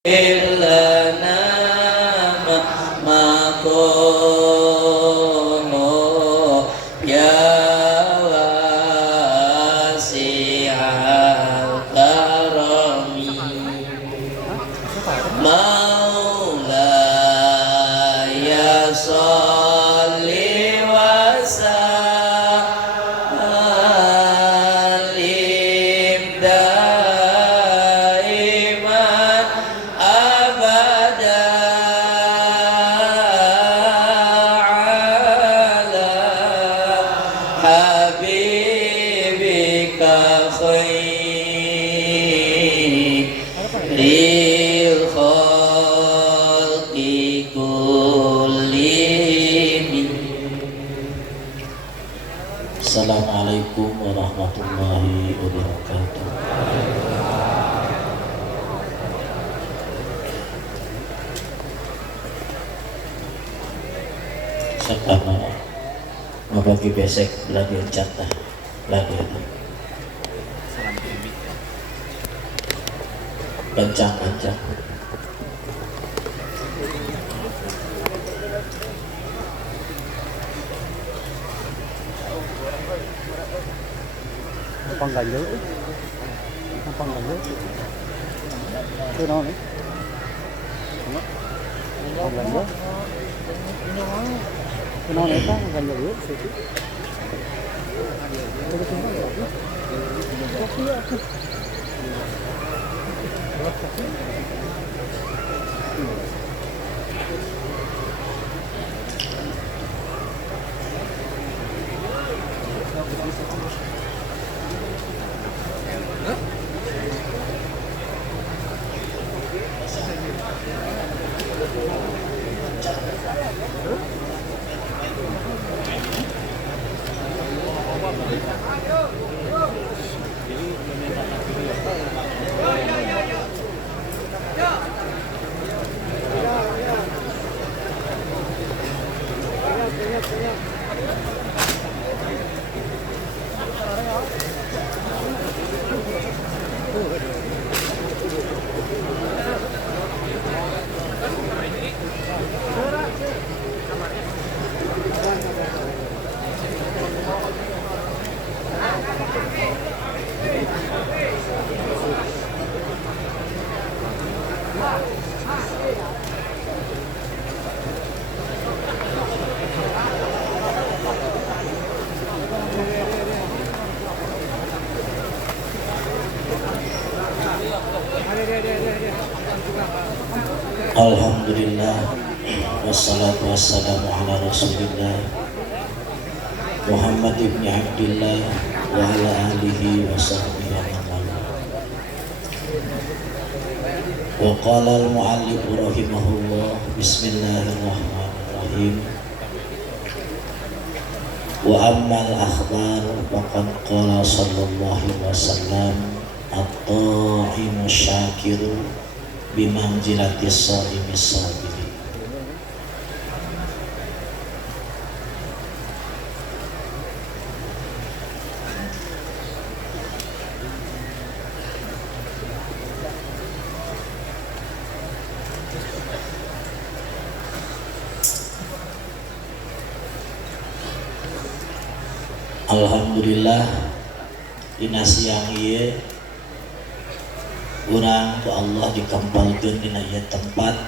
lana makono ya wasi'al karami maulaya sholli wa sallim daiman abada ala habibika khairil khalqi kullihim. Assalamualaikum warahmatullahi wabarakatuh. Sakama mabagi besek lagi jatah lagi kencang. Nampang ganjel itu naon nih? Nampang ganjel itu naon eta ganjel ieu situ Alhamdulillah wassalatu wassalamu ala rasulillah Muhammad ibn Abdillah wa ala alihi wa sahbihi wa man wala. Wa qala al-muallif rahimahullah bismillahirrahmanirrahim wa ammal akhbar faqad qala sallallahu alaihi wasallam at-ta'imu syakiru bimanzilatis sha'imis sabiri. Alhamdulillah dina siang ieu urang ku Allah dikampalkeun dina ieu tempat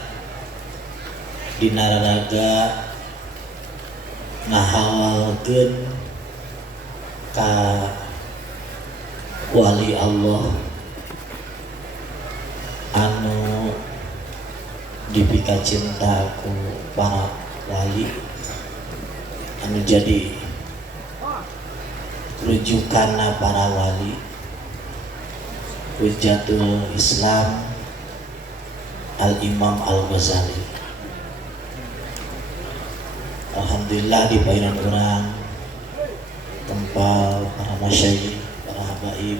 dina raraga ngahawalkeun ka wali Allah anu dipika cinta ku para wali anu jadi rujukanna para wali Hujatul Islam Al-Imam Al-Ghazali. Alhamdulillah di pairan orang tempal para masyayikh, para habaib.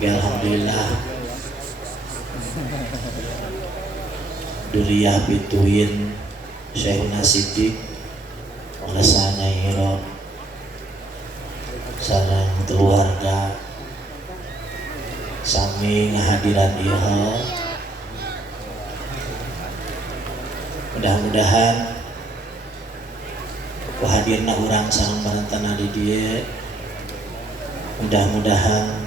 Alhamdulillah Duriyah Bituin Syekhuna Siddiq Walasana Hirot sareng keluarga sami ngahadiran ieu. Mudah-mudahan hadirna urang sareng barantana di dieu, mudah-mudahan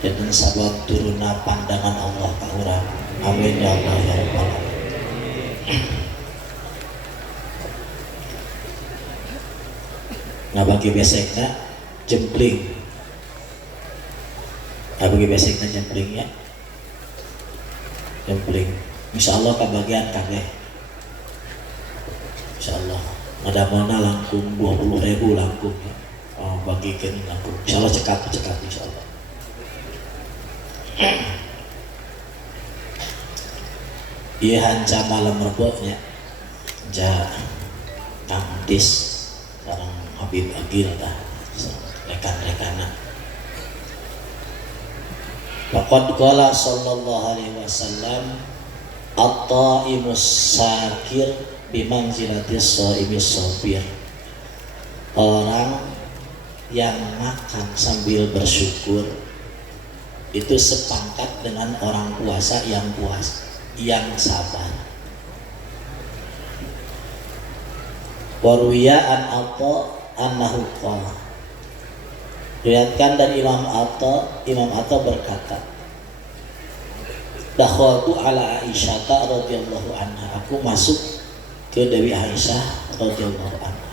jadi sabab turuna pandangan Allah ka urang. Amin ya Allah ya rabbal alamin. Ngabagi besekna jempling, ngabagi besekna jemplingnya jempling. Insyaallah kabagian kabeh. Insyaallah ngadamana langkung 20.000 langkung ya. Oh, bagikan langkung. Insyaallah cekap insyaallah. Ieu hanca malam reboknya. Ja Kamdis sareng Habib Agil dah rekan-rekanna. Faqad qala sallallahu alaihi wasallam at-taimus sakir bimanzilatis shaimis sabir. Orang yang makan sambil bersyukur itu sepangkat dengan orang puasa yang yang sabar. Warwiya an Atha annahu qala. Diriwayatkan dari Imam Atha berkata, dakhaltu ala Aisyah radhiyallahu anha. Aku masuk ke Dewi Aisyah radhiyallahu anha.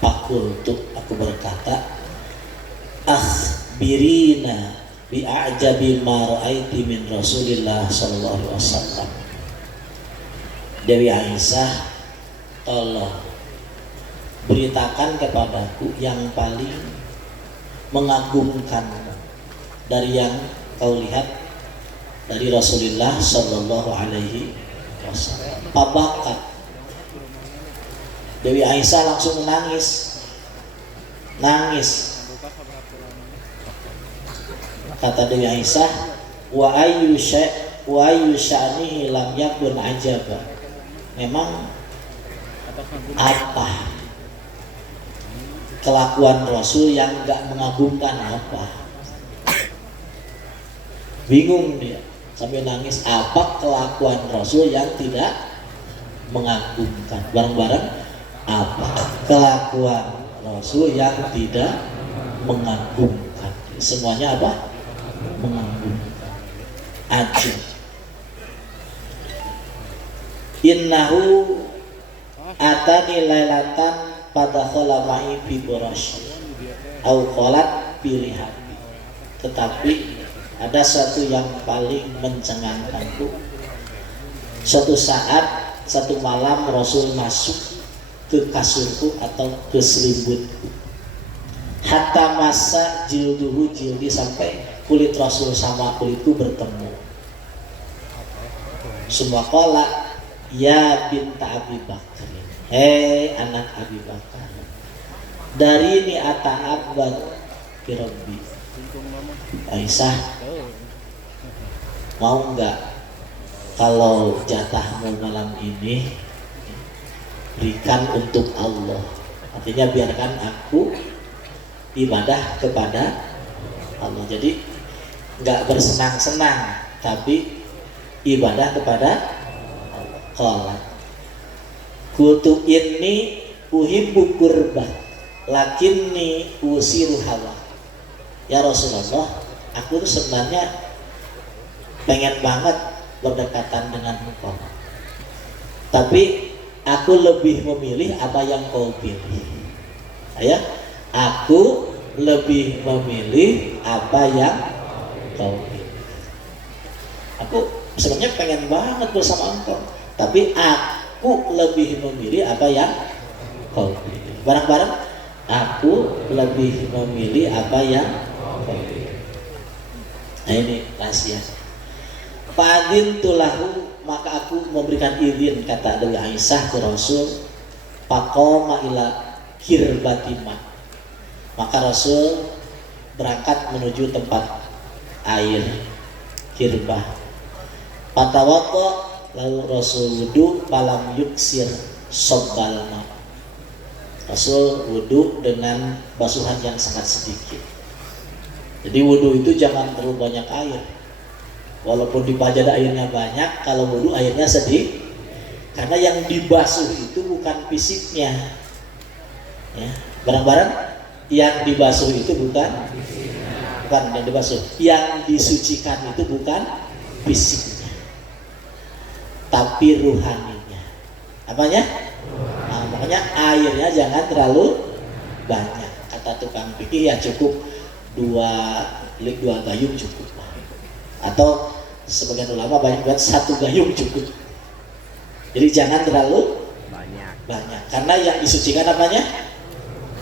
Fakultu, aku berkata, akhbirina bi'ajabi ma ra'aiti min Rasulillah sallallahu alaihi wasallam. Dewi Aisyah, tolong beritakan kepadaku yang paling mengagumkan dari yang kau lihat dari Rasulullah sallallahu alaihi wasallam. Pabakat. Dewi Aisyah langsung nangis. Kata Dewi Aisyah, wa ayyu sya'nihi lam yakun ajaba. Memang apa kelakuan Rasul yang enggak mengagumkan apa? Bingung dia sambil nangis. Apa kelakuan Rasul yang tidak mengagumkan? Bareng-bareng, apa kelakuan Rasul yang tidak mengagumkan? Semuanya apa? Mengagumkan. Ajib. Innahu atani lailatan padakhala ma'i fi qurasy au qalat pilihati. Tetapi ada satu yang paling mencengangkanku. Suatu saat, satu malam Rasul masuk ke kasurku atau ke selimutku. Hatta masa jilduhu jildi, sampai kulit Rasul sama kulitku bertemu. Semua qala ya binta Abi Bakar. Hei anak Abi Bakar, dari ni ata'abbad birabbi. Aisyah, mau enggak kalau jatahmu malam ini berikan untuk Allah? Artinya biarkan aku ibadah kepada Allah. Jadi enggak bersenang-senang, tapi ibadah kepada Allah. Qala kutu inni uhibbu qurbah lakinni usiru hawa. Ya Rasulullah, aku tuh sebenarnya pengen banget berdekatan dengan engkau, tapi aku lebih memilih apa yang kau pilih. Ya, aku lebih memilih apa yang kau pilih. Aku sebenarnya pengen banget bersama engkau, tapi aku lebih memilih apa yang kau pilih. Barang-barang, aku lebih memilih apa yang kau pilih. Nah ini rahasia. Fadin tulahu, maka aku memberikan izin, kata Dewi Aisyah ke Rasul. Faqoma ila kirbatima, maka Rasul berangkat menuju tempat air kirbah. Patawadha, lalu Rasul wudu, falam yuksir sobbalma. Rasul wudhu dengan basuhan yang sangat sedikit. Jadi wudhu itu jangan terlalu banyak air. Walaupun di pajada airnya banyak, kalau wudhu airnya sedikit. Karena yang dibasuh itu bukan fisiknya, ya, barang-barang yang dibasuh itu bukan yang dibasuh, yang disucikan itu bukan fisiknya, tapi ruhaninya. Apanya? Nah, makanya airnya jangan terlalu banyak. Kata tukang fikih ya cukup dua gayung cukup, atau sebagian ulama banyak buat 1 gayung cukup. Jadi jangan terlalu banyak, karena yang disucikan apanya?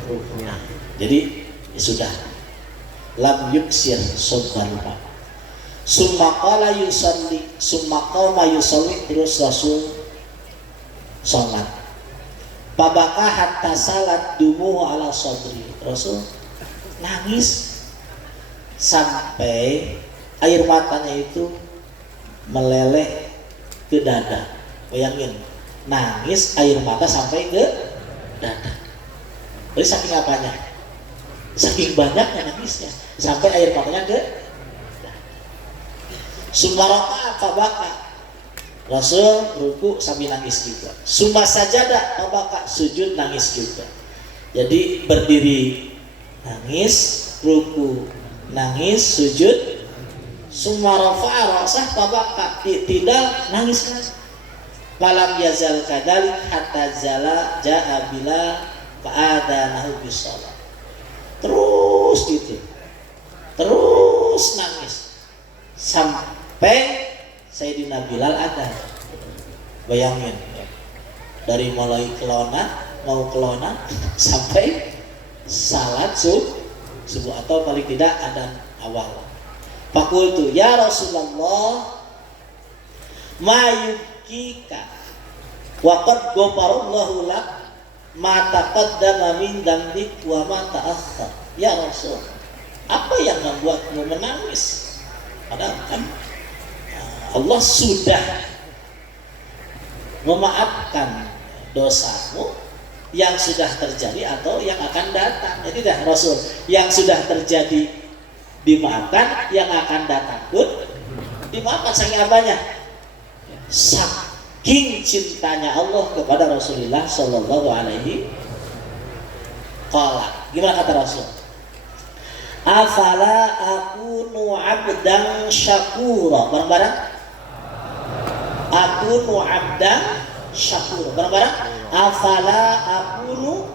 Ruhnya. Jadi ya sudah. Lam yuksir subhanallah. Summa qala yusalli, summa qama yusalli, terus Rasul sholat. Pabaka hatta salat dumuhu ala sadri. Rasul nangis sampai air matanya itu meleleh ke dada. Bayangin, nangis air mata sampai ke dada. Jadi saking apanya? Saking banyaknya nangisnya sampai air matanya ke dada. Sumaraka pabaka. Rasul ruku sambil nangis juga. Summa sajada pabaka, sujud nangis juga. Jadi berdiri nangis, ruku nangis, sujud. Summa rafa'a ra'sah pabaka, tidak nangis lagi. Falam yazal kadalik hatta jala ja'a bila fa'adanahu bisalat. Terus gitu, terus nangis sampai Sayyidina Bilal ada. Bayangin ya. Dari mulai mau kelona sampai salat subuh atau paling tidak ada awal. Fakultu ya Rasulullah mayukika waqad ghafarallahu lak ma taqaddama min dzambik wa ma ta'akhkhar. Ya Rasul, apa yang membuatmu menangis? Padahal kan Allah sudah memaafkan dosamu yang sudah terjadi atau yang akan datang. Jadi dah Rasul, yang sudah terjadi dimaafkan, yang akan datang pun dimaafkan. Saking apanya? Saking cintanya Allah kepada Rasulullah Shallallahu Alaihi Wasallam. Gimana kata Rasul? Afala akunu abdan syakura. Bareng-bareng. Akunu abdan syakura. Bareng-bareng. Afala akunu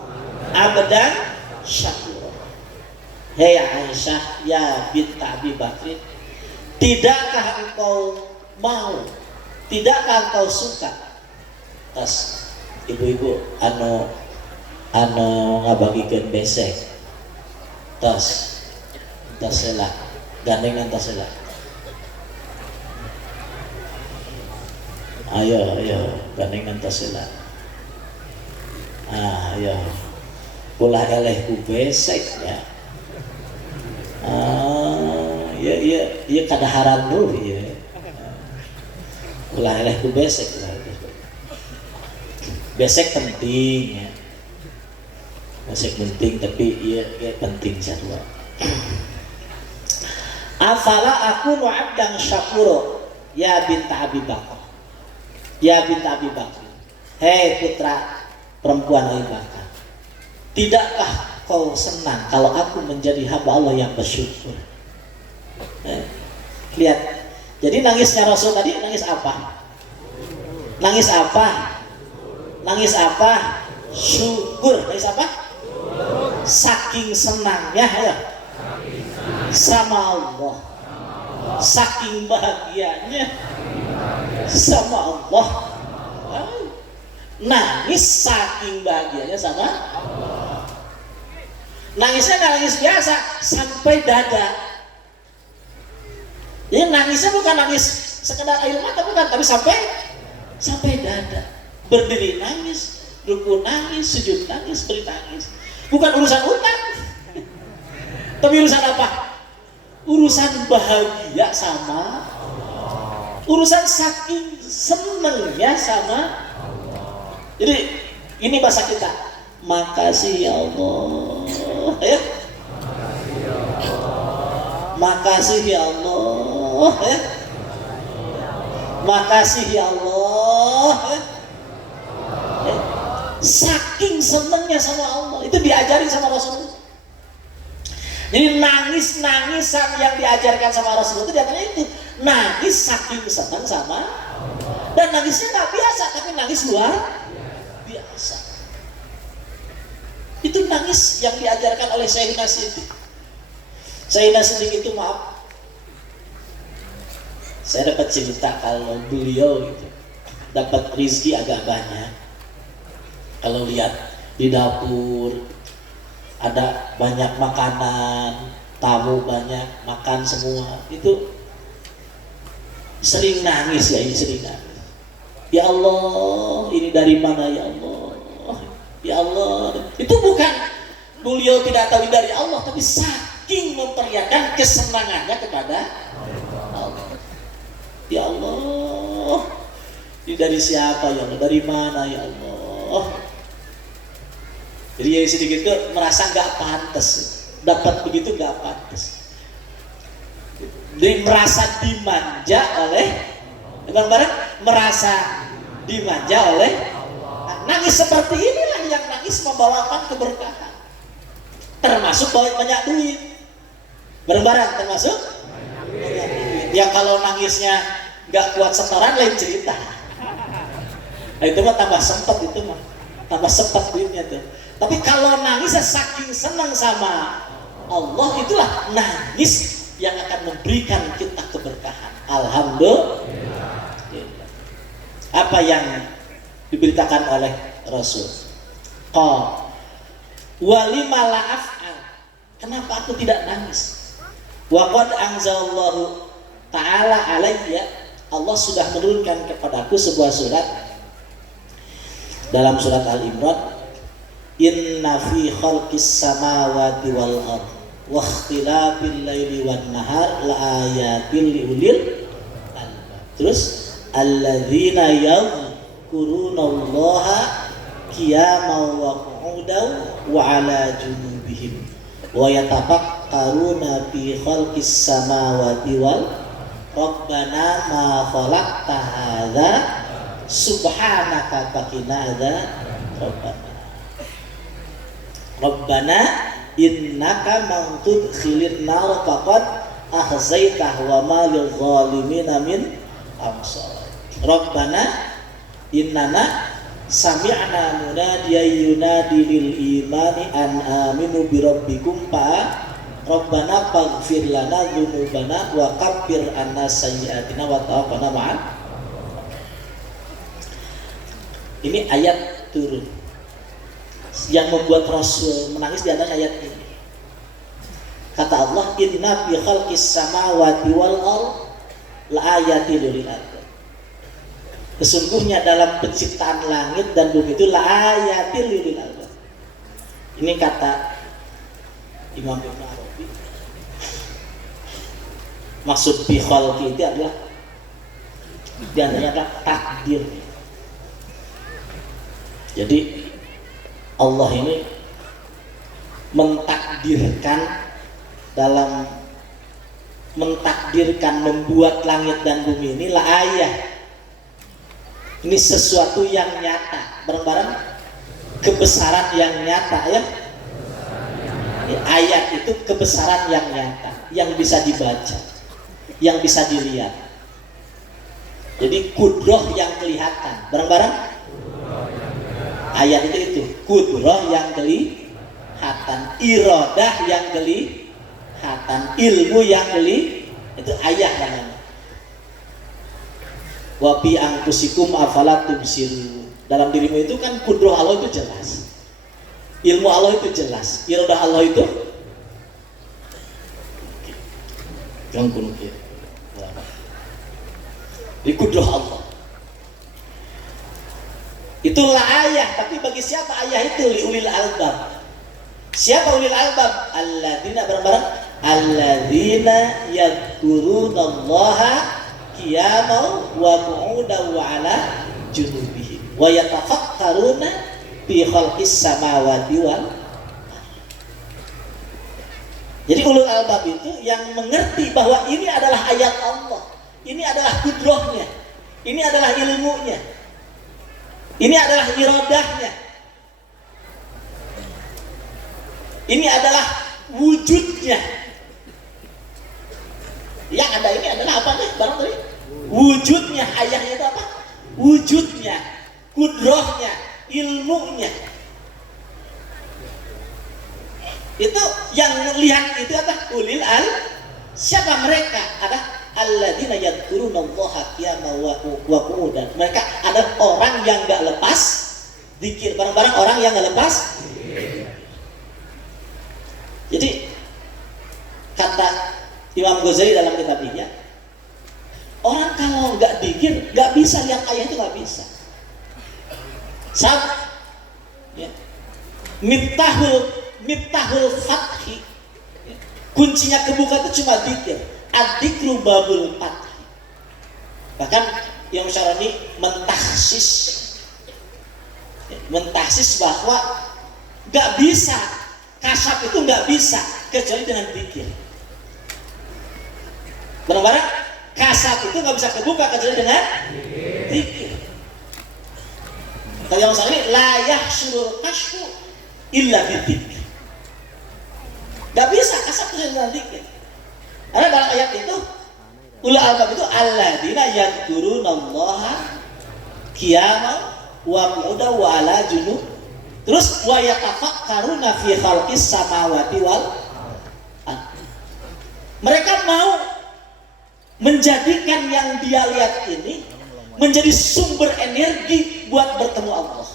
abdan syakura. Hei Aisyah, ya bint Abi Bakrin, tidakkah engkau mau, tidakkah engkau suka? Tas ibu-ibu anu ngabagikeun besek. Tas tasela, gandengan tasela. Ayo gandengan tasela. Ayo. Ulah eleh ku besek ya. Iya kadaharan dulu ya. Ulah eleh ku besek lah. Besek penting ya. Besek penting tapi iya penting jadwal. Afala aku nu'abdan syakuro ya binta Abi Bakar. Ya binta Abi Bakar. Hei putra perempuan Abi Bakar, tidakkah kau senang kalau aku menjadi hamba Allah yang bersyukur? Lihat. Jadi nangisnya Rasul tadi nangis apa? Nangis apa? Nangis apa? Syukur. Nangis apa? Saking senangnya ya sama Allah, saking bahagianya sama Allah. Nangis saking bahagianya sama Allah. Nangisnya nggak nangis biasa sampai dada. Jadi nangisnya bukan nangis sekedar air mata, bukan, tapi sampai dada. Berdiri nangis, ruku nangis, sujud nangis, beri nangis. Bukan urusan utang, tapi urusan apa? Urusan bahagia sama Allah. Urusan saking senengnya sama Allah. Jadi ini bahasa kita, makasih ya Allah. Ayo. Makasih ya Allah. Ayo. Makasih ya Allah. Ayo. Saking senengnya sama Allah, itu diajarin sama Rasulullah. Jadi nangis-nangisan yang diajarkan sama Rasulullah itu diantaranya itu nangis saking senang sama, dan nangisnya nggak biasa, tapi nangis luar biasa. Itu nangis yang diajarkan oleh Sayyidina Siddiq. Sayyidina Siddiq itu, maaf, saya dapat cerita kalau beliau itu dapat rezeki agak banyak. Kalau lihat di dapur ada banyak makanan, tamu banyak, makan semua, itu sering nangis ya, ini sering nangis. Ya Allah, ini dari mana ya Allah? Ya Allah, itu bukan beliau tidak tahu dari Allah, tapi saking memperlihatkan kesenangannya kepada Allah. Ya Allah, ini dari siapa ya Allah? Dari mana ya Allah? Jadi ya sedikit itu merasa nggak pantas, dapat begitu nggak pantas. Jadi merasa dimanja oleh, bareng-bareng merasa dimanja oleh. Nangis seperti inilah yang nangis membawakan keberkahan. Termasuk bawa banyak duit. Bareng-bareng termasuk banyak duit. Ya kalau nangisnya nggak kuat setoran lain cerita. Nah, itu mah tambah sempet, itu mah tambah sempet duitnya tuh. Tapi kalau nangisnya saking senang sama Allah, itulah nangis yang akan memberikan kita keberkahan. Alhamdulillah. Apa yang diberitakan oleh Rasul? Walima la af'al. Kenapa aku tidak nangis? Wa qad anzalallahu ta'ala alayya. Allah sudah menurunkan kepadaku sebuah surat dalam surat Al-Imran. Inna fi khalqis samawati wal ardh wa ikhtilafil laili wan nahar la ayatil liulil albab. Terus alladzina yadhkurunallaha qiyaman wa qu'udan wa 'ala junubihim wa yatafakkaruna fi khalqis samawati wal rabbana ma khalaqta hadza subhanaka faqina Rabbana innaka man tudkhilin nar faqad akhzaitah wa ma lil zalimin min ansar. Rabbana innana sami'na munadiyan yunadi lil imani an aminu bi rabbikum fa Rabbana faghfir lana dzunubana wa kaffir anna sayyi'atina wa tawaffana ma'al. Ini ayat turun. Yang membuat Rasul menangis di atas ayat ini. Kata Allah, inna fi khalqis samawati wal ardh la ayatil lil albab. Sesungguhnya dalam penciptaan langit dan bumi itu la ayatil lil albab. Ini kata Imam Ibnu Arabi. Maksud fi khalqi itu adalah di antaranya adalah takdir. Jadi Allah ini mentakdirkan membuat langit dan bumi ini lah ayat. Ini sesuatu yang nyata, bareng-bareng kebesaran yang nyata ya. Ayat itu kebesaran yang nyata, yang bisa dibaca, yang bisa dilihat. Jadi kudroh yang kelihatan, bareng-bareng. Ayat itu kudrah yang kelihatan, iradah yang kelihatan, ilmu yang itu ayat namanya. Wa fi anfusikum afala tubsirun. Dalam dirimu itu kan kudrah Allah itu jelas, ilmu Allah itu jelas, iradah Allah itu yang kuno di kudrah Allah. Itulah ayah, tapi bagi siapa ayah itu? Liulil albab. Siapa ulil albab? Alladzina, bareng-bareng, alladzina yadhkurunallaha qiyaman wa qu'udan wa 'ala junubihim wa yatafakkaruna fi khalqis samawati wal. Jadi ulul albab itu yang mengerti bahwa ini adalah ayat Allah, ini adalah kudrohnya, ini adalah ilmunya, ini adalah iradahnya, ini adalah wujudnya. Yang ada ini adalah apa nih? Barang tadi wujudnya, ayahnya itu apa? Wujudnya, kudrohnya, ilmunya. Itu yang lihat itu apa? Ulil al. Siapa mereka? Ada alladzina yadhkurunallaha qiyaman wa qu'udan. Mereka ada orang yang enggak lepas zikir, barang-barang orang yang enggak lepas. Jadi kata Imam Ghazali dalam kitabnya, orang kalau enggak zikir, enggak bisa lihat ayat itu, enggak bisa. Sama ya. Miftahul fathi, kuncinya kebuka itu cuma dzikir. Adzikru babul fathi. Bahkan Imam Syarani mentahsis bahwa nggak bisa kasab itu nggak bisa kecuali dengan dzikir. Benar-benar kasab itu nggak bisa kebuka kecuali dengan dzikir. Kalau Imam Syarani la yahsurul kashfu illa bidzikir. Gak bisa kasar dengan zikir. Karena dalam ayat itu ulul albab itu alladzina yadhkurunallaha qiyaman wa qu'udan wa ala junub. Terus wa yatafakkaruna fi khalqis samawati wal ardh. Mereka mau menjadikan yang dia lihat ini menjadi sumber energi buat bertemu Allah.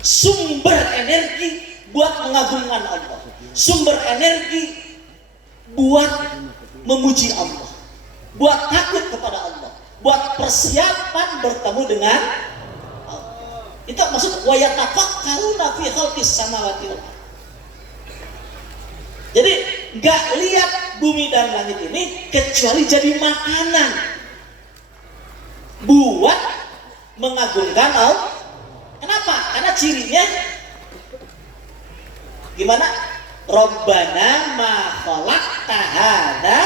Sumber energi buat mengagungkan Allah, sumber energi buat memuji Allah, buat takut kepada Allah, buat persiapan bertemu dengan Allah. Itu maksud wa yatafakkaruna fi khalqis samawati wal ardh. Jadi nggak lihat bumi dan langit ini kecuali jadi makanan buat mengagungkan Allah. Kenapa? Karena cirinya gimana? Rabbana ma khalaqta hadza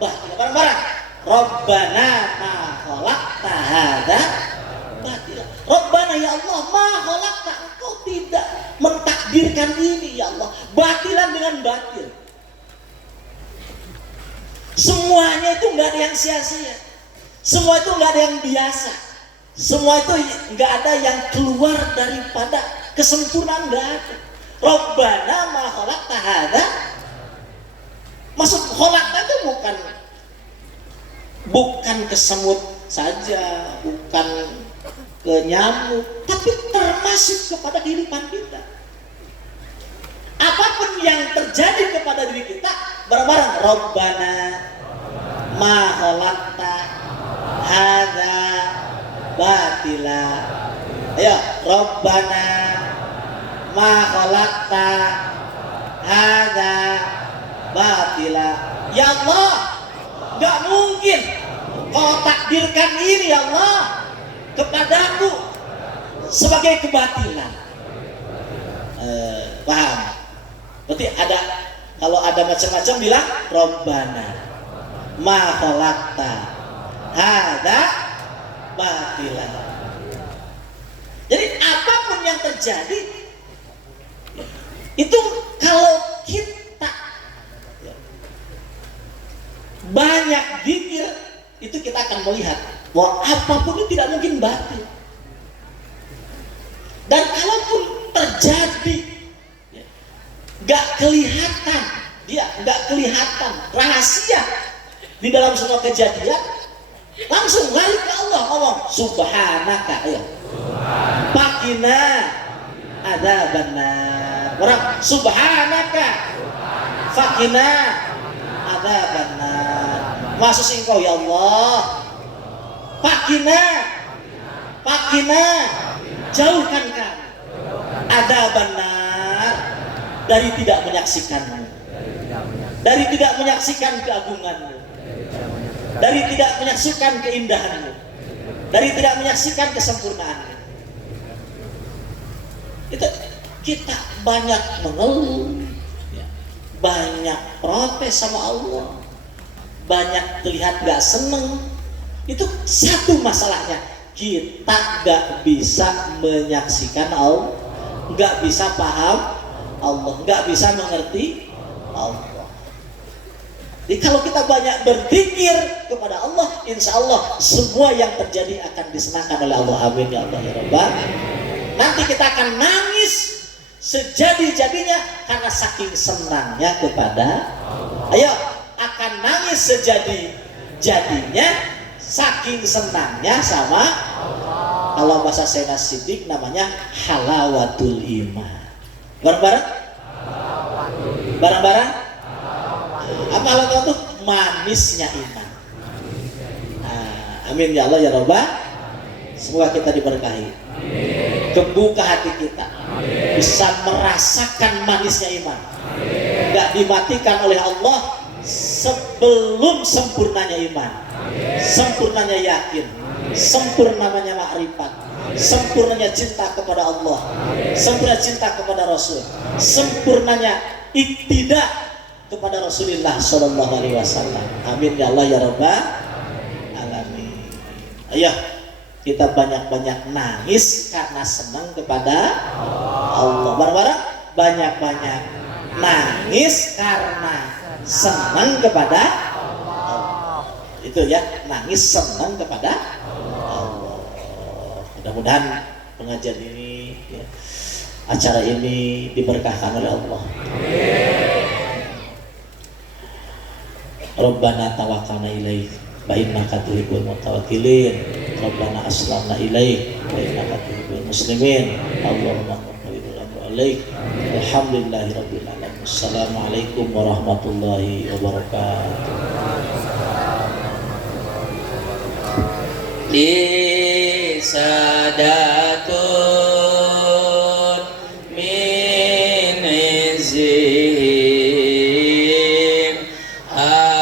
batila. Barang-barang. Rabbana ma khalaqta hadza batila. Rabbana ya Allah, ma khalaqta, engkau tidak mentakdirkan ini ya Allah, batilan dengan batil. Semuanya itu enggak ada yang sia-sia. Semua itu enggak ada yang biasa. Semua itu enggak ada yang keluar daripada kesempurnaan, enggak ada. Rabbana ma khalaqta hadza. Maksud khalaqta itu bukan ke semut saja, bukan ke nyamuk, tapi termasuk kepada kehidupan kita. Apapun yang terjadi kepada diri kita, bareng-bareng Rabbana ma khalaqta hadza batila. Ayo, Rabbana ma khalaqta hadza batila. Ya Allah, gak mungkin kau takdirkan ini ya Allah kepadaku sebagai kebatilan. Paham? Berarti ada, kalau ada macam-macam bilang Rabbana ma khalaqta hadza batila. Jadi apapun yang terjadi itu, kalau kita banyak zikir, itu kita akan melihat bahwa apapun itu tidak mungkin batil. Dan kalaupun terjadi, gak kelihatan, dia gak kelihatan rahasia di dalam semua kejadian, langsung lari ke Allah, ngomong subhanaka, ayo pakina adzabannar. Orang subhanaka fakina adzabannar. Maksud engkau ya Allah, pakina jauhkan kami adzabannar, dari tidak menyaksikanmu, dari tidak menyaksikan keagunganmu, dari tidak menyaksikan keindahanmu, dari tidak menyaksikan kesempurnaanmu. Itu kita banyak mengeluh, ya, banyak protes sama Allah, banyak terlihat gak seneng. Itu satu masalahnya, kita gak bisa menyaksikan Allah, gak bisa paham Allah, gak bisa mengerti Allah. Jadi kalau kita banyak berzikir kepada Allah, insya Allah semua yang terjadi akan disenangkan oleh Allah. Amin ya Allah ya Rabbal. Nanti kita akan nangis sejadi-jadinya karena saking senangnya kepada Allah. Ayo, akan nangis sejadi-jadinya saking senangnya sama Allah. Kalau bahasa Sayyidina Siddiq namanya halawatul iman. Bareng-bareng? Bareng-bareng? Apa halawatul itu? Manisnya iman. Amin ya Allah ya Rabbal. Semoga kita diberkahi, kebuka hati kita, bisa merasakan manisnya iman, nggak dimatikan oleh Allah sebelum sempurnanya iman, sempurnanya yakin, sempurnanya ma'rifat, sempurnanya cinta kepada Allah, sempurna cinta kepada Rasul, sempurnanya iktidak kepada Rasulullah Sallallahu Alaihi Wasallam. Amin ya Allah ya Rabbal alamin. Ayo kita banyak-banyak nangis karena senang kepada Allah. Bareng-bareng, banyak-banyak nangis karena senang kepada Allah. Itu ya, nangis senang kepada Allah. Mudah-mudahan pengajian ini, ya, acara ini diberkahkan oleh Allah. Rabbana tawakkalna ilaik wa innaka tuhibbul mutawakkilin. Rabbana aslamna ilaik wa innaka tuhibbul muslimin. Allahumma qbil alaik. Alhamdulillahirabbil alamin. Assalamualaikum warahmatullahi wabarakatuh. Sadatun min izzihi